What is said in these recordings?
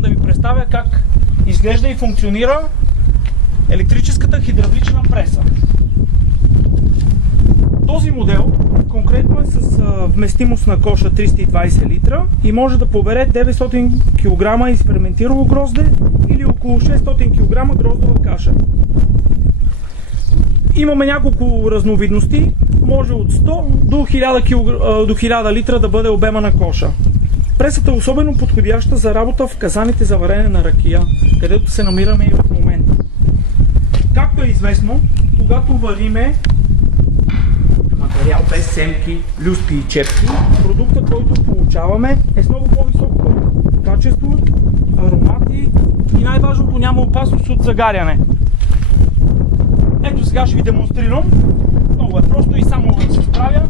искам да ви представя как изглежда и функционира електрическата хидравлична преса. Този модел конкретно е с вместимост на коша 320 литра и може да побере 900 кг изферментирало грозде или около 600 кг гроздова каша. Имаме няколко разновидности, може от 100 до 1000 литра да бъде обема на коша. Пресата е особено подходяща за работа в казаните за варене на ракия, където се намираме и в момента. Както е известно, когато вариме материал без семки, люспи и чепки, продуктът, който получаваме, е с много по-високо качество, аромати и най-важното, няма опасност от загаряне. Ето сега ще ви демонстрирам. Много е просто и само да се справя.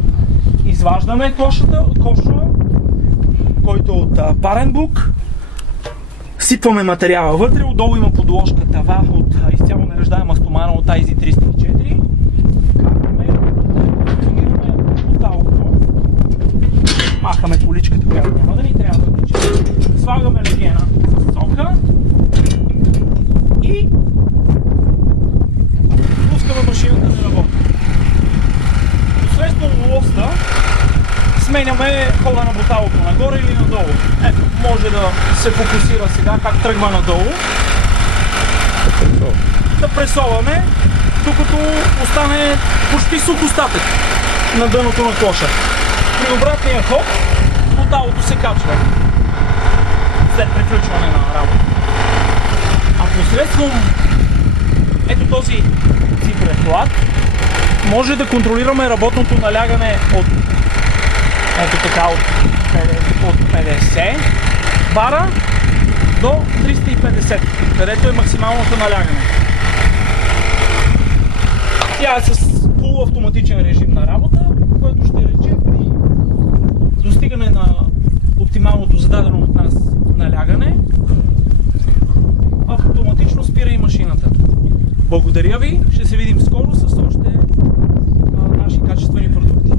Изваждаме коша, който е от парен бук. Сипваме материала вътре, отдолу има подложка тава от изцяло неръждаема стомана от IZ304. Махаме поличката, която няма да ни трябва да тече. Слагаме легена с сока и пускаме машината да работи. Посредством лоста сменяме хода на буталото нагоре или надолу. Ето, може да се фокусира сега как тръгва надолу. Да пресоваме, докато остане почти сух остатък на дъното на коша. При обратния ход буталото се качва след приключване на работа. А посредством ето този цифрефлат може да контролираме работното налягане от ето така от 50 бара до 350, където е максималното налягане. Тя е с полуавтоматичен режим на работа, който ще рече при достигане на оптималното зададено от нас налягане, автоматично спира и машината. Благодаря ви, ще се видим скоро с още наши качествени продукти.